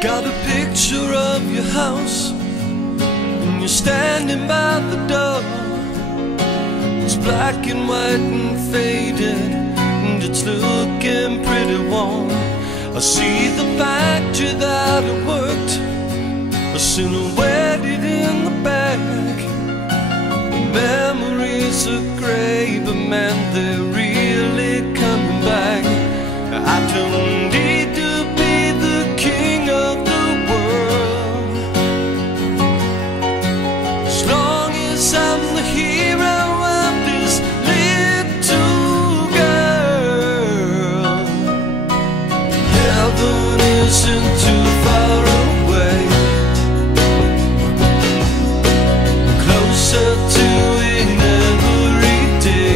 Got a picture of your house, and you're standing by the door. It's black and white and faded, and it's looking pretty warm. I see the factory that it worked, silhouetted in the back. The memories are grey, but man, they're really coming back. I don't need to be the king of the world, as long as I'm the hero of this little girl. Heaven isn't too far away, closer to it every day.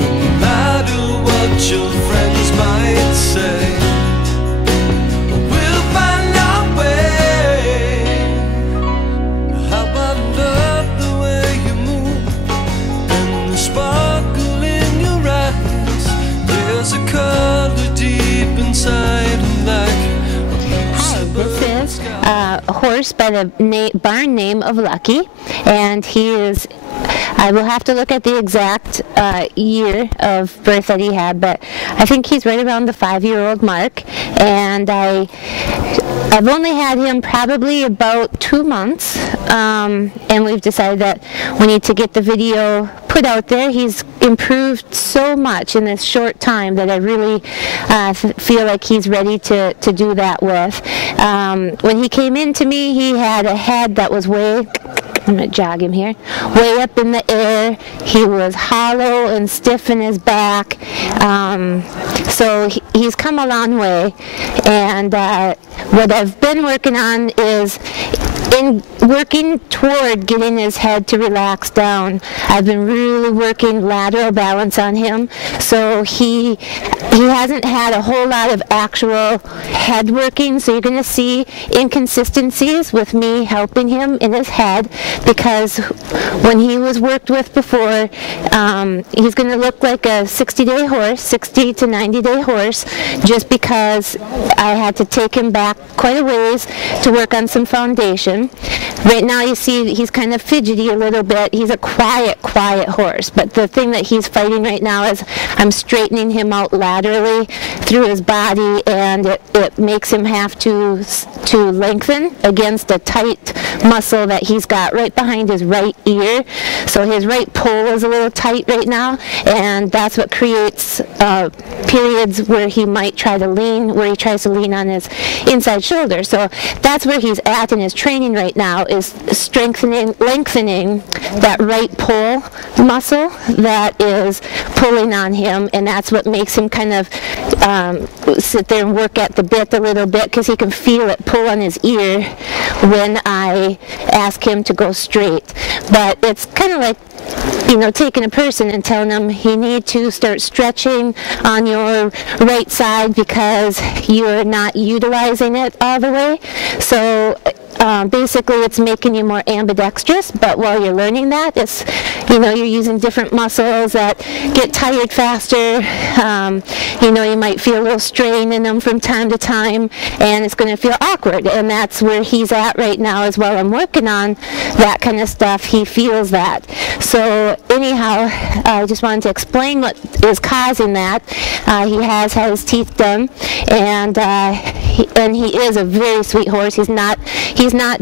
No matter what your friends might say, we'll find our way. How I love the way you move, and the sparkle in your eyes. There's a color deep inside, and like This is a horse by the barn name of Lucky, and he is, I will have to look at the exact year of birth that he had, but I think he's right around the 5-year-old mark, and I've only had him probably about 2 months, and we've decided that we need to get the video put out there. He's improved so much in this short time that I really feel like he's ready to do that with. When he came into me, he had a head that was way, I'm going to jog him here, way up in the air. He was hollow and stiff in his back. So he's come a long way, and what I've been working on is working toward getting his head to relax down. I've been really working lateral balance on him, so he hasn't had a whole lot of actual head working, so you're going to see inconsistencies with me helping him in his head, because when he was worked with before, he's going to look like a 60-day horse, 60 to 90-day horse, just because I had to take him back quite a ways to work on some foundation. Right now you see he's kind of fidgety a little bit. He's a quiet horse, but the thing that he's fighting right now is I'm straightening him out laterally through his body, and it makes him have to lengthen against a tight muscle that he's got right behind his right ear. So his right pole is a little tight right now, and that's what creates periods where he might try to lean, where he tries to lean on his inside shoulder. So that's where he's at in his training right now, is strengthening, lengthening that right pole muscle that is pulling on him, and that's what makes him kind of sit there and work at the bit a little bit, because he can feel it pull on his ear when I ask him to go straight. But it's kind of like, you know, taking a person and telling them you need to start stretching on your right side because you're not utilizing it all the way. So basically it's making you more ambidextrous, but while you're learning that, it's, you know, you're using different muscles that get tired faster. You know, you might feel a little strain in them from time to time, and it's going to feel awkward, and that's where he's at right now. As well, I'm working on that kind of stuff. He feels that. So anyhow, I just wanted to explain what is causing that. He has had his teeth done, and he is a very sweet horse. He's not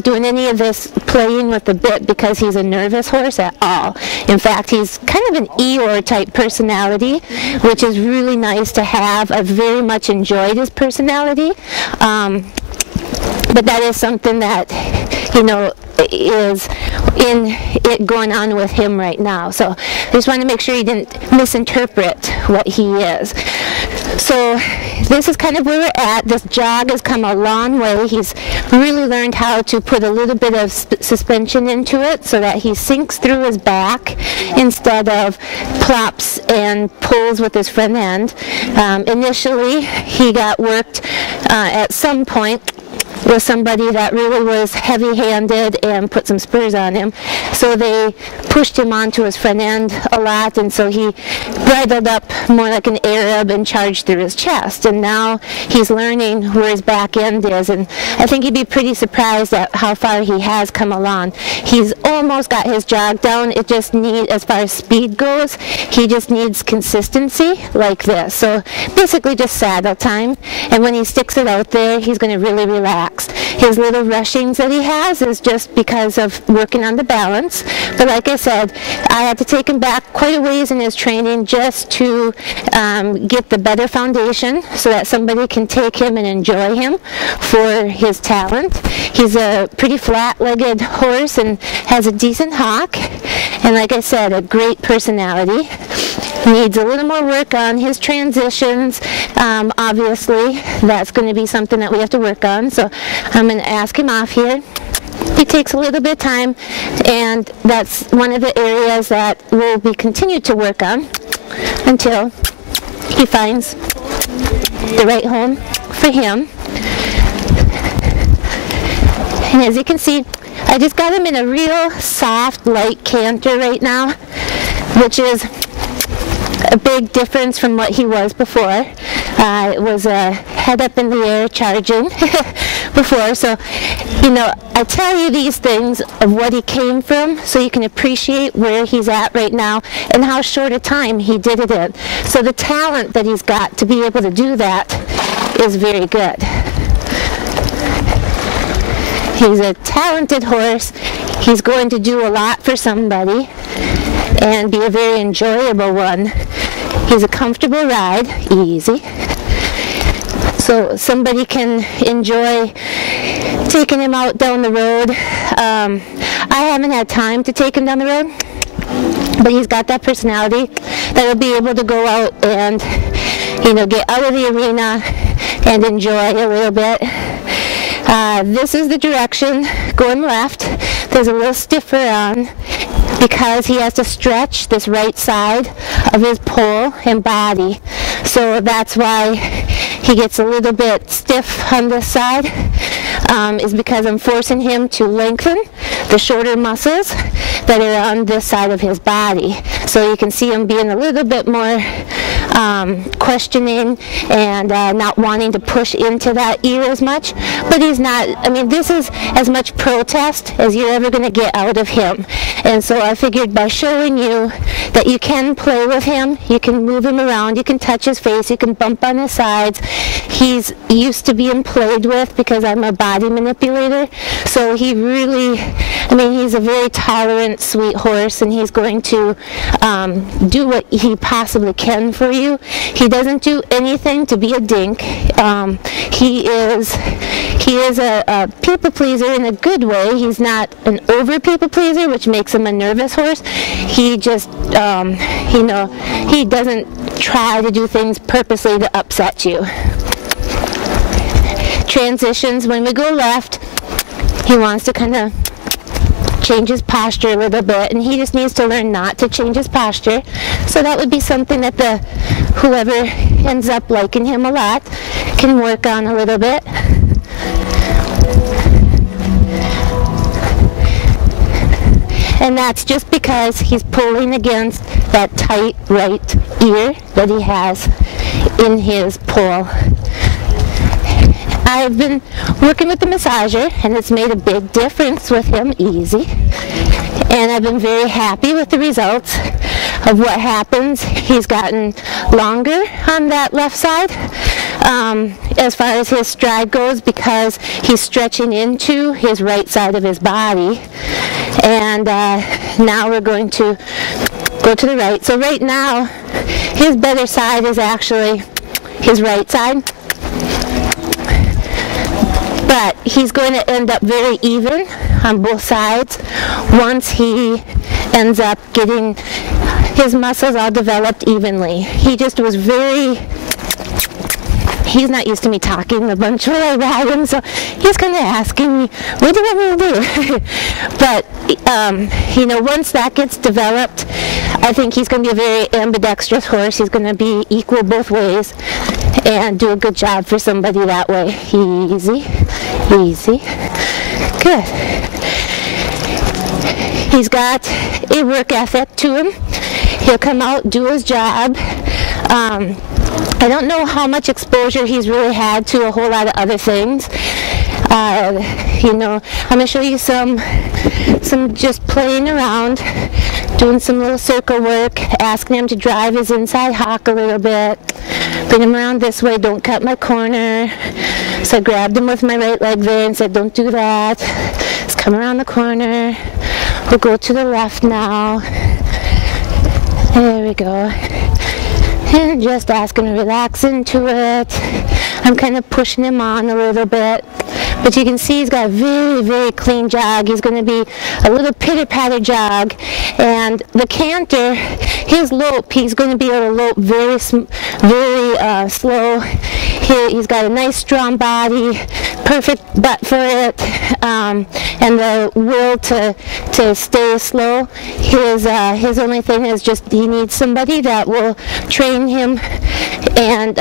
doing any of this playing with the bit because he's a nervous horse at all. In fact, he's kind of an Eeyore type personality, which is really nice to have. I very much enjoyed his personality, but that is something that, you know, is in it going on with him right now. So I just wanted to make sure you didn't misinterpret what he is. So this is kind of where we're at. This jog has come a long way. He's really learned how to put a little bit of suspension into it so that he sinks through his back instead of plops and pulls with his front end. Initially, he got worked at some point was somebody that really was heavy-handed and put some spurs on him. So they pushed him onto his front end a lot, and so he bridled up more like an Arab and charged through his chest. And now he's learning where his back end is, and I think you'd be pretty surprised at how far he has come along. He's almost got his jog down. It just needs, as far as speed goes, he just needs consistency like this. So basically just saddle time, and when he sticks it out there, he's going to really relax. His little rushings that he has is just because of working on the balance. But like I said, I had to take him back quite a ways in his training just to get the better foundation so that somebody can take him and enjoy him for his talent. He's a pretty flat-legged horse and has a decent hock, and like I said, a great personality. Needs a little more work on his transitions. Obviously, that's going to be something that we have to work on, so I'm going to ask him off here. It takes a little bit of time, and that's one of the areas that we'll be continued to work on until he finds the right home for him. And as you can see, I just got him in a real soft, light canter right now, which is a big difference from what he was before. It was a head up in the air charging before. So, you know, I tell you these things of what he came from so you can appreciate where he's at right now and how short a time he did it in. So the talent that he's got to be able to do that is very good. He's a talented horse. He's going to do a lot for somebody and be a very enjoyable one. He's a comfortable ride, easy. So somebody can enjoy taking him out down the road. I haven't had time to take him down the road, but he's got that personality that will be able to go out and, you know, get out of the arena and enjoy a little bit. This is the direction, going left. There's a little stiffer on because he has to stretch this right side of his pole and body. So that's why he gets a little bit stiff on this side, is because I'm forcing him to lengthen the shorter muscles that are on this side of his body. So you can see him being a little bit more questioning and not wanting to push into that ear as much. But he's not, I mean, this is as much protest as you're ever going to get out of him. And so I figured by showing you that you can play with him, you can move him around, you can touch his face, you can bump on his sides. He's used to being played with because I'm a body manipulator. So he really, I mean, he's a very tolerant, sweet horse, and he's going to do what he possibly can for you. He doesn't do anything to be a dink. He is a people pleaser in a good way. He's not an over people pleaser, which makes him a nervous horse. He just, you know, he doesn't try to do things purposely to upset you. Transitions, when we go left, he wants to kind of change his posture a little bit, and he just needs to learn not to change his posture. So that would be something that whoever ends up liking him a lot can work on a little bit. And that's just because he's pulling against that tight right ear that he has in his pole. I've been working with the massager, and it's made a big difference with him, easy. And I've been very happy with the results of what happens. He's gotten longer on that left side as far as his stride goes, because he's stretching into his right side of his body. And now we're going to go to the right. So right now, his better side is actually his right side. But he's going to end up very even on both sides once he ends up getting his muscles all developed evenly. He just was very, he's not used to me talking a bunch while I ride him, so he's kind of asking me, what do you want me to do? But, you know, once that gets developed, I think he's going to be a very ambidextrous horse. He's going to be equal both ways. and do a good job for somebody that way. Easy, easy. Good. He's got a work ethic to him. He'll come out, do his job. I don't know how much exposure he's really had to a whole lot of other things. You know, I'm going to show you some just playing around, doing some little circle work, asking him to drive his inside hock a little bit, bring him around this way, don't cut my corner. So I grabbed him with my right leg there and said, don't do that. Let's come around the corner. We'll go to the left now. There we go. And just asking him to relax into it. I'm kind of pushing him on a little bit. But you can see he's got a very, very clean jog. He's going to be a little pitter-patter jog. And the canter, his lope, he's going to be able to lope very slow. He's got a nice, strong body, perfect butt for it, and the will to stay slow. His only thing is just he needs somebody that will train him and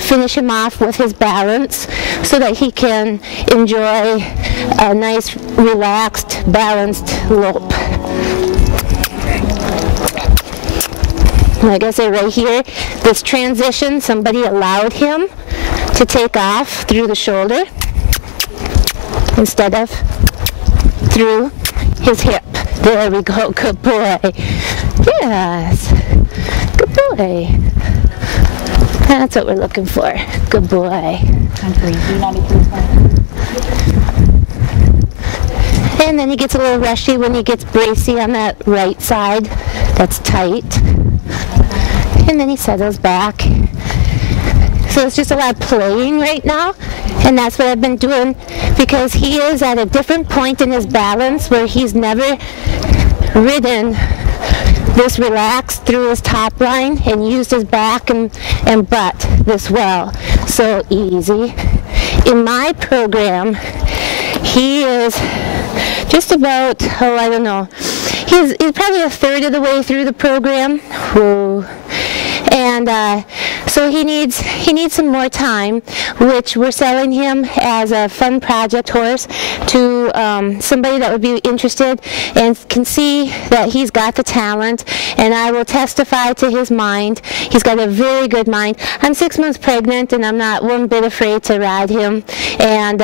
finish him off with his balance so that he can enjoy a nice, relaxed, balanced lope. Like I say, right here, this transition, somebody allowed him to take off through the shoulder instead of through his hip. There we go, good boy. Yes, good boy. That's what we're looking for, good boy. And then he gets a little rushy when he gets bracy on that right side. That's tight. And then he settles back. So it's just a lot of playing right now, and that's what I've been doing because he is at a different point in his balance where he's never ridden this relaxed through his top line and used his back and butt this well. So easy. In my program, he is just about, I don't know, he's probably a third of the way through the program. Whoa. And so he needs some more time, which we're selling him as a fun project horse to somebody that would be interested and can see that he's got the talent, and I will testify to his mind. He's got a very good mind. I'm 6 months pregnant, and I'm not one bit afraid to ride him and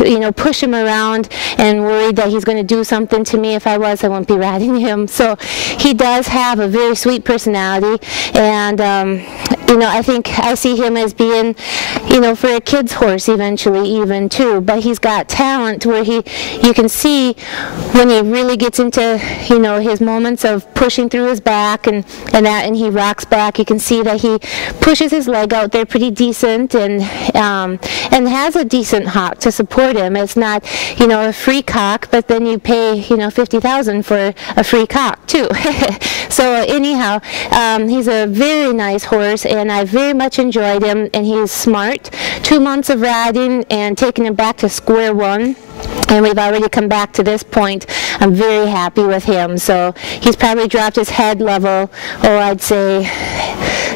you know, push him around and worried that he's going to do something to me. If I was, I wouldn't be riding him. So he does have a very sweet personality, and you know, I think I see him as being, you know, for a kid's horse eventually even too, but he's got talent where you can see when he really gets into, you know, his moments of pushing through his back and he rocks back. You can see that he pushes his leg out there pretty decent and has a decent hock to support him. It's not, you know, a free cock, but then you pay, you know, $50,000 for a free cock too. So anyhow, he's a very nice horse, and I very much enjoyed him, and he's smart. 2 months of riding and taking him back to square one, and we've already come back to this point. I'm very happy with him. So he's probably dropped his head level, oh, I'd say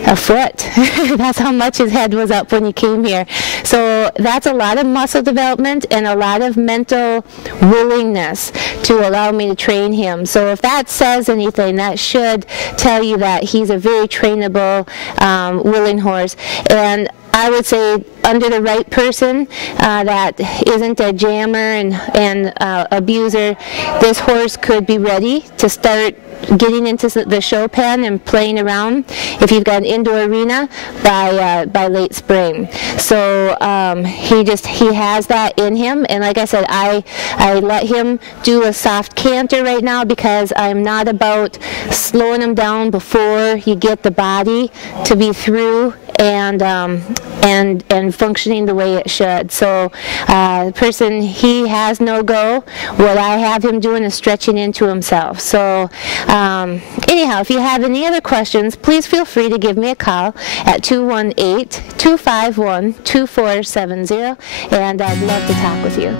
a foot. That's how much his head was up when he came here. So that's a lot of muscle development and a lot of mental willingness to allow me to train him. So if that says anything, that should tell you that he's a very trainable, willing horse. And I would say under the right person that isn't a jammer and abuser, this horse could be ready to start getting into the show pen and playing around if you've got an indoor arena by late spring. So he has that in him, and like I said, I let him do a soft canter right now because I'm not about slowing him down before you get the body to be through and functioning the way it should. So the person, he has no go. What I have him doing is stretching into himself. So anyhow, if you have any other questions, please feel free to give me a call at 218-251-2470, and I'd love to talk with you.